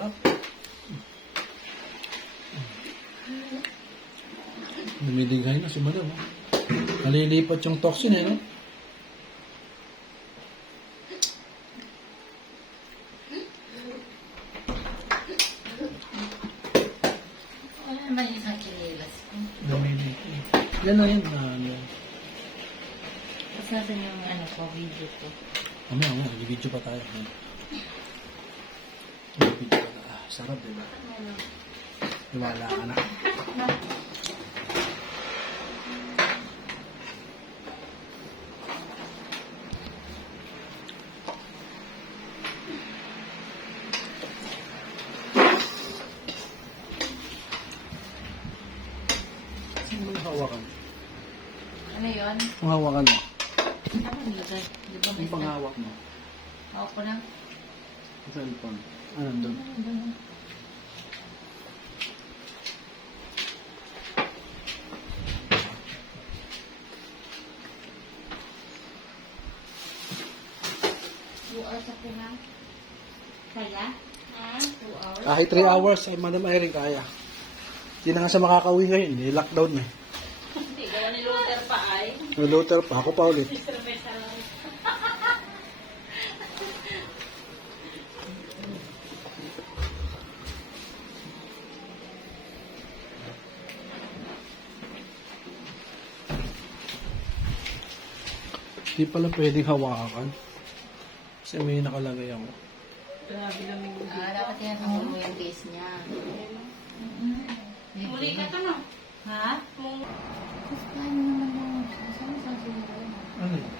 sarap. Dumidigay na si madam. Nalilipat yung toxin eh, no? Wala naman isang kinilas. Dumilipat. Yan na yun. Tapos natin yung ano ko, video ko. Mamaya, nag-video pa tayo. Nag-video pa tayo. Sarap, diba? Iwala ka na. Saan mo yung hawakan? Ano yun? Ang hawakan mo. Ano nilagay? Di ba may Yung panghawak mo. Hawak ko lang. Sa cellphone. Ah, nandun. Bukas ako na. Kaya? 2 hours? Kahit 3 hours, ay Madam Irene kaya. Hindi na nga siya makakauwi ngayon. Lockdown eh. Hindi, gano'n ni Luther pa ay. Luther pa. Ako pa ulit. Hindi pala pwedeng hawakan. Kasi may nakalagay ako. Dapat yan mo yung base niya. Muli ka to no? Ha? Mas paano naman yung... Saan sa sunod? Ano yun?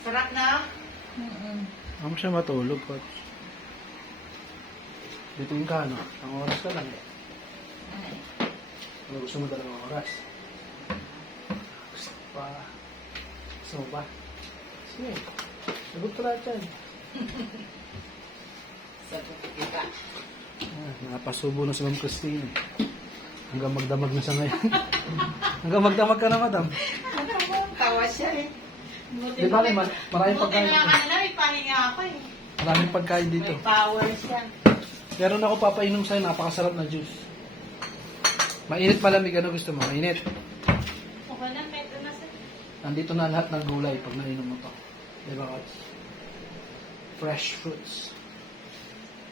Sarap na? Ako siya matulog, coach. Dito yung ka, no? Ang oras ka lang. Ano gusto mo 2 oras? Gusto pa. Gusto mo ba? Sige. Sagot ko lahat yan. Sagot kita. Nakapasubo na si Ma'am Christine. Hanggang magdamag na siya ngayon. Hanggang magdamag ka na, madam. Tawa siya eh. Di ba, maraming Buti pagkain na dito. kanina, may pahinga ako eh. Maraming pagkain dito. May power siya. Meron ako papainom sa'yo, napakasarap na juice. Mainit malamig, ano gusto mo? Mainit. Okay na, medyo na siya. Nandito na lahat ng gulay pag nainom mo to. Di ba, Coach? Fresh fruits.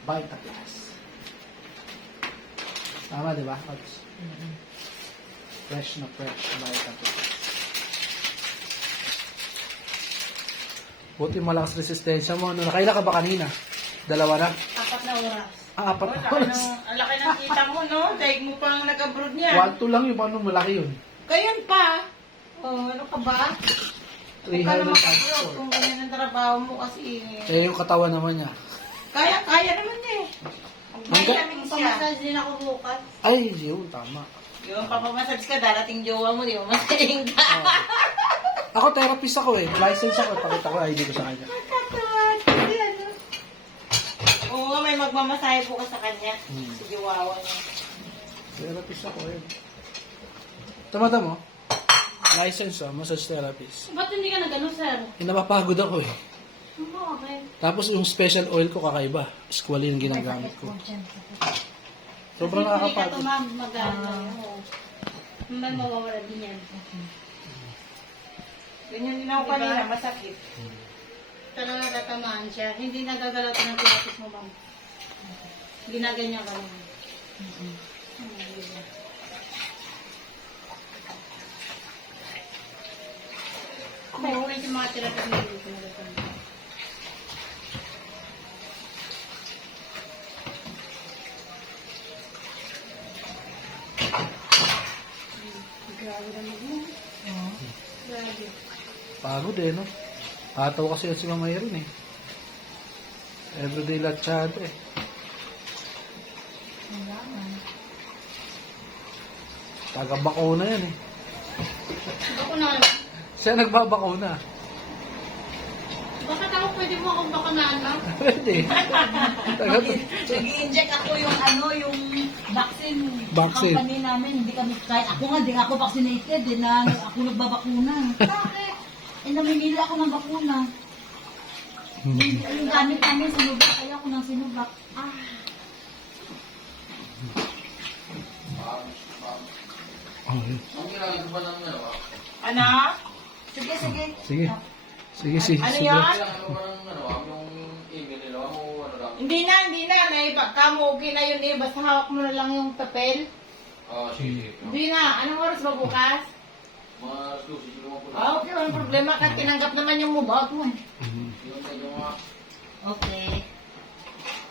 Vita Plus. Tama, di ba, Coach? Fresh na fresh Vita Plus. Buti malakas resistensya mo. Ano, nakaila ka ba kanina? 2 na? 4 na oras. 4 na oras. Ang laki ng kita mo, no? Daig mo pang nag-abroad niya. 1-2 lang yun. Paano malaki yun? Ganyan pa. Oh, ano ka ba? Huwag ka na 300 makapulot times kung ganyan ang trabaho mo kasi. Eh, yung katawan naman niya. Kaya naman niya eh. Vitamin siya. Pamassage din ako bukas. Ay, yun, tama. Yung papamassage ka, darating jowa mo, di mo masaling ka. Ako, therapist ako eh. License ako. Pakita ko ID ko sa kanya. Nakakatawa. Kasi ano. Oo nga, may magmamasahe po ka sa kanya. Hmm. Si jowawa niya. Therapist ako eh. Tama mo? License massage therapist. Ba't hindi ka na gano'n, sir? Napapagod ako eh. Oo, okay. Tapos yung special oil ko kakaiba. Squalene ginagamit ko. Sobrang Hindi ka to, nakakapagod. ma'am, mag-ano. Man, mawawala din yan. Ganyan din ako kanina, masakit. Talaga tatamaan siya. Hindi nagagalaw ng pilates mo, ma'am. Ginaganyan ka naman. May ulit yung mga tira-tira na dito na dito. Grabe naman mo. Grabe. Pagod eh, no? Ataw kasi yan si Mama Erin eh. Everyday latsado eh. Taga-bakuna yan eh. Ako na. Siya nagbabakuna. Bakit ako pwede mo akong bakanaan, ma'am? Pwede. Nag-i-inject ako yung ano, yung Vaccine. Vaccine. Company namin, hindi kami, kahit ako nga, di ako vaccinated, di na ako nagbabakuna. Bakit? Eh, namimili ako ng bakuna. Yung gamit namin, sinubak, kaya ako nang sinubak. Okay. Ano? Sige, sige. Sige. Sige, sige. Ano sige. yan? Hindi na. Naipagka mo, okay na yun eh. Basta hawak mo na lang yung papel. Hindi na. Anong oras ba bukas? Okay, walang problema. Kahit tinanggap naman yung mubot mo. Okay.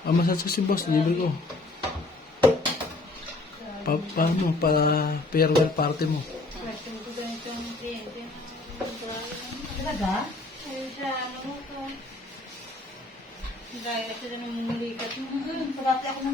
Massage ko si boss, libre ko. Paano mo, para farewell party mo. Talaga? Dahil sila nang mulikat mo. Parati ako